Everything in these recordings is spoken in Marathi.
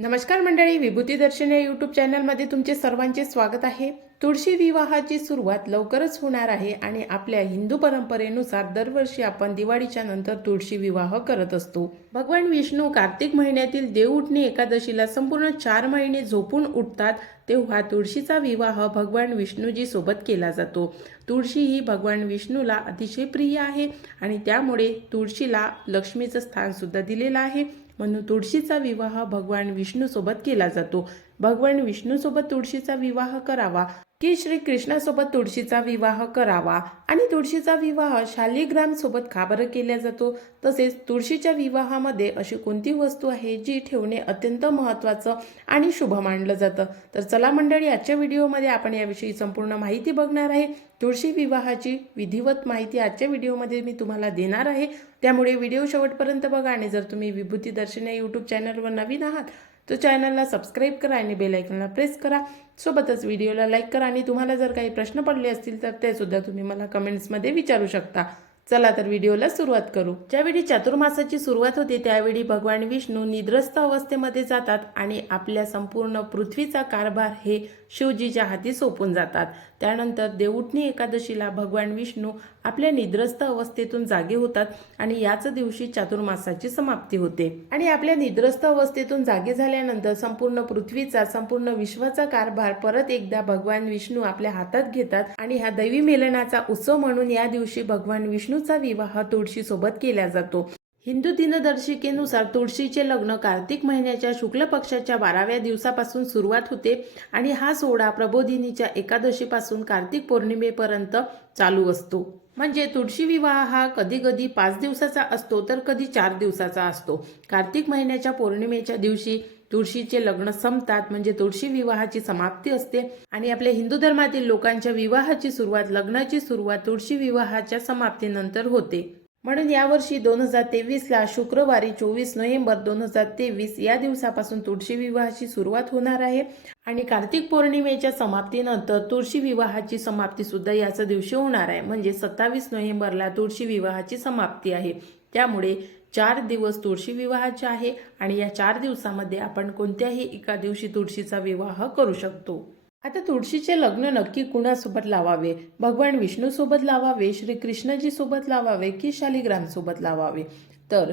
नमस्कार मंडळी, विभूती दर्शन या यूट्यूब चॅनलमध्ये तुमचे सर्वांचे स्वागत आहे। तुळशी विवाहाची सुरुवात लवकरच होणार आहे आणि आपल्या हिंदू परंपरेनुसार दरवर्षी आपण दिवाळीच्या नंतर तुळशी विवाह करत असतो। भगवान विष्णू कार्तिक महिन्यातील देवउठणी एकादशीला संपूर्ण 4 महिने झोपून उठतात, तेव्हा तुळशीचा विवाह भगवान विष्णूजी सोबत केला जातो। तुळशी ही भगवान विष्णूला अतिशय प्रिय आहे आणि त्यामुळे तुळशीला लक्ष्मीचं स्थान सुद्धा दिलेलं आहे, म्हणून तुळशीचा विवाह भगवान विष्णू सोबत केला जातो। भगवान विष्णू सोबत तुळशीचा विवाह करावा की श्री कृष्णासोबत तुळशीचा विवाह करावा आणि तुळशीचा विवाह शालिग्राम सोबत का बरं केला जातो, तसेच तुळशीच्या विवाहामध्ये अशी कोणती वस्तू आहे जी ठेवणे अत्यंत महत्त्वाचं आणि शुभ मानलं जातं। तर चला मंडळी, आजच्या व्हिडिओमध्ये आपण याविषयी संपूर्ण माहिती बघणार आहे। तुळशी विवाहाची विधिवत माहिती आजच्या व्हिडिओमध्ये मी तुम्हाला देणार आहे, त्यामुळे व्हिडिओ शेवटपर्यंत बघा। आणि जर तुम्ही विभूती दर्शन या यूट्यूब चॅनलवर नवीन आहात तो चॅनलला सबस्क्राईब करा आणि बेल आयकॉनला प्रेस करा, सोबतच व्हिडिओला लाईक करा आणि तुम्हाला जर काही प्रश्न पडले असतील तर ते सुद्धा तुम्ही मला कमेंट्समध्ये विचारू शकता। चला तर व्हिडिओला सुरुवात करू। ज्यावेळी चातुर्मासाची सुरुवात होते त्यावेळी भगवान विष्णू निद्रस्त अवस्थेमध्ये जातात आणि आपल्या संपूर्ण पृथ्वीचा कारभार हे शिवजीच्या हाती सोपून जातात। त्यानंतर देवउठणी एकादशीला भगवान विष्णू आपल्या निद्रस्त अवस्थेतून जागे होतात आणि याच दिवशी चातुर्मासाची समाप्ती होते। आणि आपल्या निद्रस्त अवस्थेतून जागे झाल्यानंतर संपूर्ण पृथ्वीचा, संपूर्ण विश्वाचा कारभार परत एकदा भगवान विष्णू आपल्या हातात घेतात आणि हा दैवी मिलनाचा उत्सव म्हणून या दिवशी भगवान विष्णूचा विवाह तुळशी सोबत केला जातो। हिंदू दिनदर्शिकेनुसार तुळशीचे लग्न कार्तिक महिन्याच्या शुक्ल पक्षाच्या 12व्या दिवसापासून सुरुवात होते आणि हा सोहळा प्रबोधिनीच्या एकादशीपासून कार्तिक पौर्णिमेपर्यंत चालू असतो। म्हणजे तुळशी विवाह हा कधी कधी 5 दिवसाचा असतो तर कधी 4 दिवसाचा असतो। कार्तिक महिन्याच्या पौर्णिमेच्या दिवशी तुळशीचे लग्न संपतात, म्हणजे तुळशी विवाहाची समाप्ती असते आणि आपल्या हिंदू धर्मातील लोकांच्या विवाहाची सुरुवात, लग्नाची सुरुवात तुळशी विवाहाच्या समाप्तीनंतर होते। म्हणून यावर्षी 2023ला शुक्रवारी 24 नोव्हेंबर 2023 या दिवसापासून तुळशी विवाहाची सुरुवात होणार आहे आणि कार्तिक पौर्णिमेच्या समाप्तीनंतर तुळशी विवाहाची समाप्ती सुद्धा याच दिवशी होणार आहे। म्हणजे 27 नोव्हेंबरला तुळशी विवाहाची समाप्ती आहे। त्यामुळे 4 दिवस तुळशी विवाहाचे आहे आणि या 4 दिवसामध्ये आपण कोणत्याही एका दिवशी तुळशीचा विवाह करू शकतो। आता तुळशीचे लग्न नक्की कुणासोबत लावावे? भगवान विष्णू सोबत लावावे, श्री कृष्णजी सोबत लावावे की शालिग्राम सोबत लावावे? तर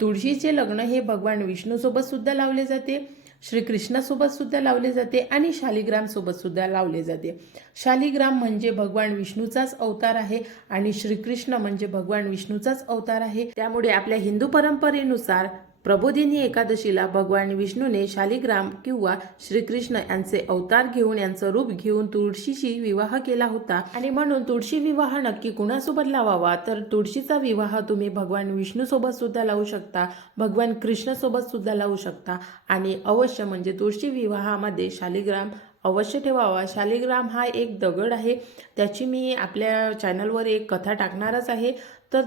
तुळशीचे लग्न हे भगवान विष्णू सोबत सुद्धा लावले जाते, श्री कृष्णासोबत सुद्धा लावले जाते आणि शालिग्राम सोबत सुद्धा लावले जाते। शालिग्राम म्हणजे भगवान विष्णूचाच अवतार आहे आणि श्रीकृष्ण म्हणजे भगवान विष्णूचाच अवतार आहे। त्यामुळे आपल्या हिंदू परंपरेनुसार प्रबोधिनी एकादशीला भगवान विष्णूने शालिग्राम किंवा श्रीकृष्ण यांचे अवतार घेऊन, यांचं रूप घेऊन तुळशीशी विवाह केला होता आणि म्हणून तुळशी विवाह नक्की कुणासोबत लावावा? तर तुळशीचा विवाह तुम्ही भगवान विष्णू सोबत सुद्धा लावू शकता, भगवान कृष्ण सोबत सुद्धा लावू शकता आणि अवश्य म्हणजे तुळशी विवाहामध्ये शालिग्राम अवश्य ठेवावा। शालिग्राम हा एक दगड आहे, त्याची मी आपल्या चॅनलवर एक कथा टाकणारच आहे। तर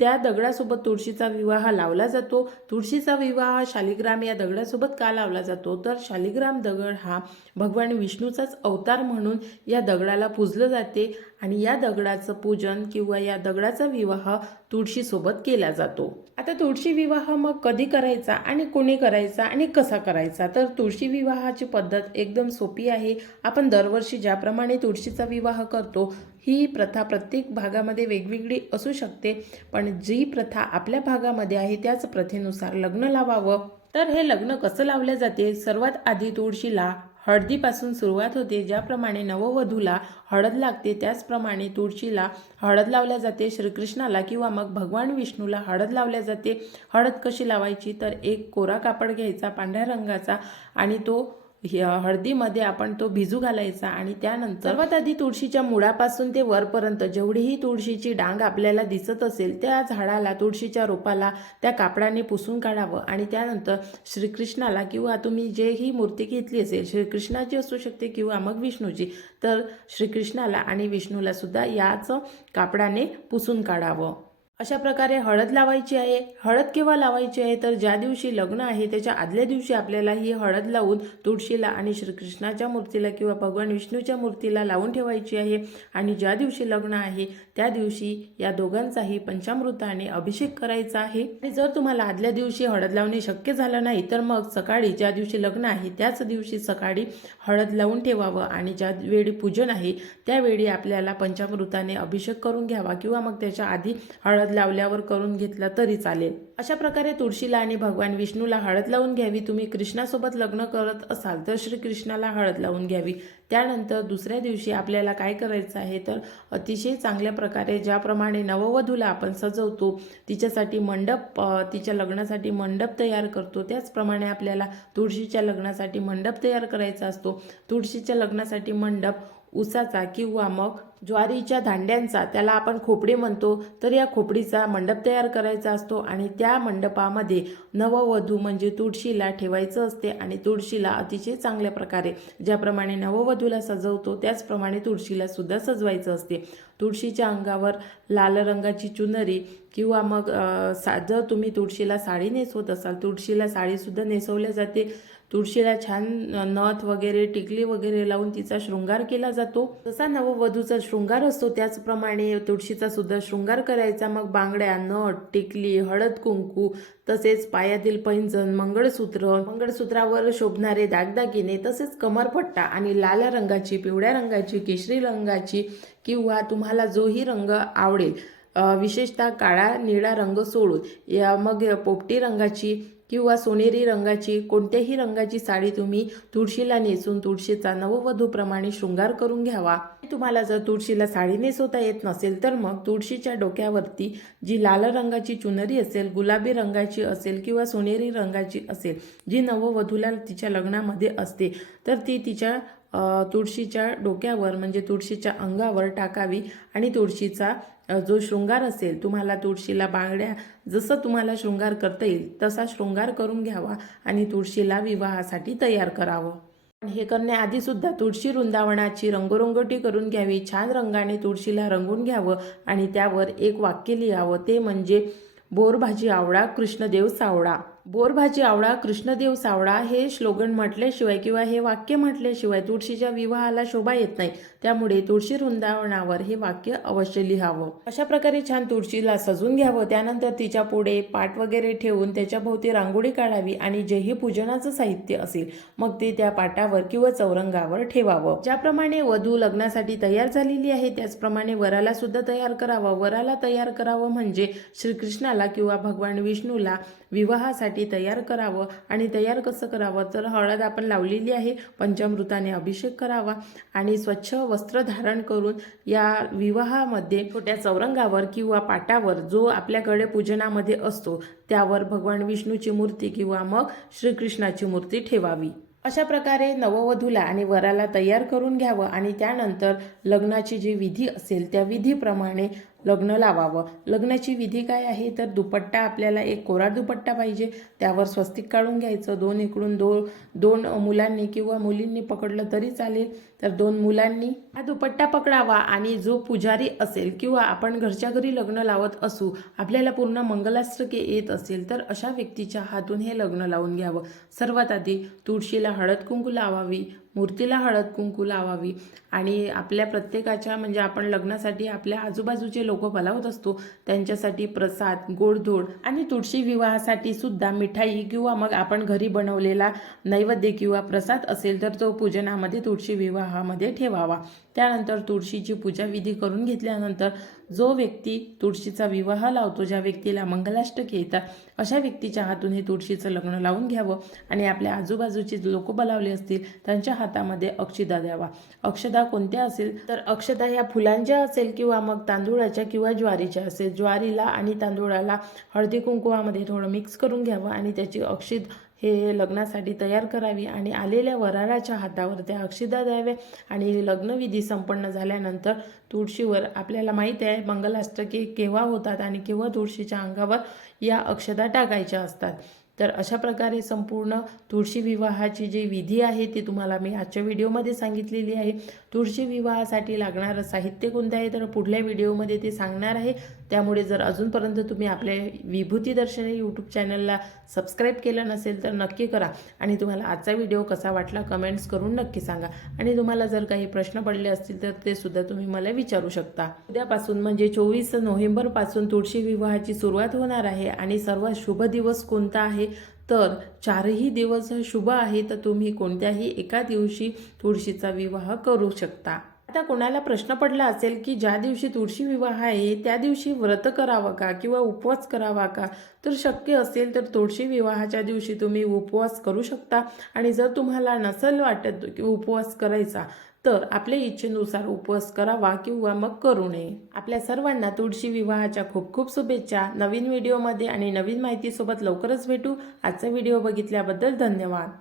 त्या दगडासोबत तुळशीचा विवाह लावला जातो। तुळशीचा विवाह शालिग्राम या दगडासोबत का लावला जातो? तर शालिग्राम दगड हा भगवान विष्णूचाच अवतार म्हणून या दगडाला पूजलं जाते आणि या दगडाचं पूजन किंवा या दगडाचा विवाह तुळशीसोबत केला जातो। आता तुळशी विवाह मग कधी करायचा आणि कोणी करायचा आणि कसा करायचा? तर तुळशी विवाहाची पद्धत एकदम सोपी आहे। आपण दरवर्षी ज्याप्रमाणे तुळशीचा विवाह करतो ही प्रथा प्रत्येक भागामध्ये वेगवेगळी असू शकते, पण जी प्रथा आपल्या भागामध्ये आहे त्याच प्रथेनुसार लग्न लावावं। तर हे लग्न कसं लावले जाते? सर्वात आधी तुळशीला हळदीपासून सुरुवात होते। ज्याप्रमाणे नववधूला हळद लागते त्याचप्रमाणे तुळशीला हळद लावल्या जाते। श्रीकृष्णाला किंवा मग भगवान विष्णूला हळद लावल्या जाते। हळद कशी लावायची? तर एक कोरा कापड घ्यायचा पांढऱ्या रंगाचा आणि तो हळदीमध्ये आपण तो भिजू घालायचा आणि त्यानंतर सर्वात आधी तुळशीच्या मुळापासून ते वरपर्यंत जेवढीही तुळशीची डांग आपल्याला दिसत असेल त्या झाडाला, तुळशीच्या रोपाला त्या कापडाने पुसून काढावं आणि त्यानंतर श्रीकृष्णाला किंवा तुम्ही जे ही मूर्ती घेतली असेल, श्रीकृष्णाची असू शकते किंवा मग विष्णूची, तर श्रीकृष्णाला आणि विष्णूला सुद्धा याच कापडाने पुसून काढावं। अशा प्रकारे हळद लावायची आहे. हळद केव्हा लावायची आहे तर ज्या दिवशी लग्न आहे त्याच्या आदल्या दिवशी आपल्याला ही हळद लावून तुळशीला आणि श्रीकृष्णाच्या मूर्तीला किंवा भगवान विष्णूच्या मूर्तीला लावून ठेवायची आहे. आणि ज्या दिवशी लग्न आहे त्या दिवशी या दोघांचाही पंचामृताने अभिषेक करायचा आहे. आणि जर तुम्हाला आदल्या दिवशी हळद लावणे शक्य झालं नाही तर मग सकाळी ज्या दिवशी लग्न आहे त्याच दिवशी सकाळी हळद लावून ठेवावं आणि ज्या वेळी पूजन आहे त्यावेळी आपल्याला पंचामृताने अभिषेक करून घ्यावा किंवा मग त्याच्या आधी हळद लावल्यावर करून घेतला तरी चालेल. अशा प्रकारे तुळशीला आणि भगवान विष्णूला हळद लावून घ्यावी. तुम्ही कृष्णासोबत लग्न करत असाल तर श्रीकृष्णाला हळद लावून घ्यावी. त्यानंतर दुसऱ्या दिवशी आपल्याला काय करायचं आहे तर अतिशय चांगल्या प्रकारे ज्याप्रमाणे नववधूला आपण सजवतो, तिच्यासाठी मंडप, तिच्या लग्नासाठी मंडप तयार करतो, त्याचप्रमाणे आपल्याला तुळशीच्या लग्नासाठी मंडप तयार करायचा असतो. तुळशीच्या लग्नासाठी मंडप उसाचा किंवा मग ज्वारीच्या धांड्यांचा, त्याला आपण खोपडी म्हणतो, तर या खोपडीचा मंडप तयार करायचा असतो. आणि त्या मंडपामध्ये नववधू म्हणजे तुळशीला ठेवायचं असते. आणि तुळशीला अतिशय चांगल्या प्रकारे ज्याप्रमाणे नववधूला सजवतो त्याचप्रमाणे तुळशीला सुद्धा सजवायचं असते. तुळशीच्या अंगावर लाल रंगाची चुनरी किंवा मग जर तुम्ही तुळशीला साडी नेसवत असाल, तुळशीला साडीसुद्धा नेसवल्या जाते. तुळशीला छान नथ वगैरे, टिकली वगैरे लावून तिचा शृंगार केला जातो. जसा नववधूचा शृंगार असतो त्याचप्रमाणे तुळशीचा सुद्धा शृंगार करायचा. मग बांगड्या, नथ, टिकली, हळद कुंकू, तसेच पायातील पैंजण, मंगळसूत्र, मंगळसूत्रावर शोभणारे दागदागिने, तसेच कमरपट्टा आणि लाल रंगाची, पिवळ्या रंगाची, केशरी रंगाची किंवा तुम्हाला जोही रंग आवडेल, विशेषतः काळा निळा रंग सोडून या मग पोपटी रंगाची किंवा सोनेरी रंगाची, कोणत्याही रंगाची साडी तुम्ही तुळशीला नेसून तुळशीचा नववधूप्रमाणे शृंगार करून घ्यावा. तुम्हाला जर तुळशीला साडी नेसवता येत नसेल तर मग तुळशीच्या डोक्यावरती जी लाल रंगाची चुनरी असेल, गुलाबी रंगाची असेल किंवा सोनेरी रंगाची असेल, जी नववधूला तिच्या लग्नामध्ये असते, तर ती तिच्या तुळशीच्या डोक्यावर म्हणजे तुळशीच्या अंगावर टाकावी. आणि तुळशीचा जो शृंगार असेल, तुम्हाला तुळशीला बांगड्या, जसं तुम्हाला शृंगार करता येईल तसा शृंगार करून घ्यावा आणि तुळशीला विवाहासाठी तयार करावं. हे करण्याआधी सुद्धा तुळशी वृंदावनाची रंगरंगोटी करून घ्यावी. छान रंगाने तुळशीला रंगून घ्यावं आणि त्यावर एक वाक्य लिहावं, ते म्हणजे बोरभाजी आवडा कृष्णदेव सावळा. बोरभाजी आवडा कृष्णदेव सावळा हे स्लोगन म्हटल्याशिवाय किंवा हे वाक्य म्हटल्याशिवाय तुळशीच्या विवाहाला शोभा येत नाही. त्यामुळे तुळशी वृंदावनावर हे वाक्य अवश्य लिहावं. अशा प्रकारे छान तुळशीला सजून घ्यावं. त्यानंतर तिच्या पुढे पाट वगैरे ठेवून त्याच्या भोवती रांगोळी काढावी आणि जेही पूजनाचं साहित्य असेल मग ते त्या पाटावर किंवा चौरंगावर ठेवावं. ज्याप्रमाणे वधू लग्नासाठी तयार झालेली आहे त्याचप्रमाणे वराला सुद्धा तयार करावं. वराला तयार करावं म्हणजे श्रीकृष्णाला किंवा भगवान विष्णूला विवाहासाठी तयार करावं. आणि तयार कसं करावं तर हळद आपण लावलेली आहे, पंचामृताने अभिषेक करावा आणि स्वच्छ वस्त्र धारण करून या विवाहामध्ये छोट्या चौरंगावर किंवा पाटावर जो आपल्याकडे पूजनामध्ये असतो त्यावर भगवान विष्णूची मूर्ती किंवा मग श्रीकृष्णाची मूर्ती ठेवावी. अशा प्रकारे नववधूला आणि वराला तयार करून घ्यावं आणि त्यानंतर लग्नाची जी विधी असेल त्या विधीप्रमाणे लग्न लावावं. लग्नाची विधी काय आहे तर दुपट्टा, आपल्याला एक कोरा दुपट्टा पाहिजे, त्यावर स्वस्तिक काढून घ्यायचं. दोन इकडून दोन मुलांनी किंवा मुलींनी पकडलं तरी चालेल, तर दोन मुलांनी हा दुपट्टा पकडावा. आणि जो पुजारी असेल किंवा आपण घरच्या घरी लग्न लावत असू, आपल्याला पूर्ण मंगलाष्टके येत असेल तर अशा व्यक्तीच्या हातून हे लग्न लावून घ्यावं. सर्वात आधी तुळशीला हळद कुंकू लावावी, मूर्तीला हळद कुंकू लावावी आणि आपल्या प्रत्येकाच्या म्हणजे आपण लग्नासाठी आपल्या आजूबाजूचे लोक बोलावत असतो त्यांच्यासाठी प्रसाद, गोडधोड आणि तुळशी विवाहासाठी सुद्धा मिठाई किंवा मग आपण घरी बनवलेला नैवेद्य किंवा प्रसाद असेल तर तो पूजनामध्ये तुळशी विवाहामध्ये ठेवावा. त्यानंतर तुळशीची पूजाविधी करून घेतल्यानंतर जो व्यक्ती तुळशीचा विवाह लावतो, ज्या व्यक्तीला मंगलाष्टके येतात, अशा व्यक्तीच्या हातून हे तुळशीचं लग्न लावून घ्यावं आणि आपल्या आजूबाजूचे लोक बोलावले असतील त्यांच्या हातामध्ये अक्षदा द्यावा. अक्षदा कोणत्या असेल तर अक्षदा ह्या फुलांच्या असेल किंवा मग तांदूळाच्या किंवा ज्वारीच्या असेल. ज्वारीला आणि तांदूळाला हळदी कुंकुवामध्ये थोडं मिक्स करून घ्यावं आणि त्याची अक्षित हे लग्नासाठी तयार करावी आणि आलेल्या वराराच्या हातावर त्या अक्षदा द्याव्या. आणि लग्नविधी संपन्न झाल्यानंतर तुळशीवर आपल्याला माहीत आहे मंगलाष्टके केव्हा होतात आणि केव्हा तुळशीच्या अंगावर या अक्षदा टाकायच्या असतात. तर अशा प्रकारे संपूर्ण तुळशी विवाहाची जी विधी आहे ती तुम्हाला मी आजच्या व्हिडिओमध्ये सांगितलेली आहे. तुळशी विवाहासाठी लागणारं साहित्य कोणतं आहे तर पुढल्या व्हिडिओमध्ये ते सांगणार आहे. त्यामुळे जर अजूनपर्यंत तुम्ही आपल्या विभूती दर्शन यूट्यूब चॅनलला सबस्क्राईब केलं नसेल तर नक्की करा. आणि तुम्हाला आजचा व्हिडिओ कसा वाटला कमेंट्स करून नक्की सांगा. आणि तुम्हाला जर काही प्रश्न पडले असतील तर ते सुद्धा तुम्ही मला विचारू शकता. उद्यापासून म्हणजे 24 नोव्हेंबरपासून तुळशी विवाहाची सुरुवात होणार आहे. आणि सर्वात शुभ दिवस कोणता आहे तर 4ही दिवस शुभ आहे. तर तुम्ही कोणत्याही एका दिवशी तुळशीचा विवाह करू शकता. आता कोणाला प्रश्न पडला असेल की ज्या दिवशी तुळशी विवाह आहे त्या दिवशी व्रत करावं का किंवा उपवास करावा का, तर शक्य असेल तर तुळशी विवाहाच्या दिवशी तुम्ही उपवास करू शकता. आणि जर तुम्हाला नसेल वाटत की उपवास करायचा तर आपल्या इच्छेनुसार उपवास करावा किंवा मग करू नये. आपल्या सर्वांना तुळशी विवाहाच्या खूप खूप शुभेच्छा. नवीन व्हिडिओमध्ये आणि नवीन माहितीसोबत लवकरच भेटू. आजचा व्हिडिओ बघितल्याबद्दल धन्यवाद.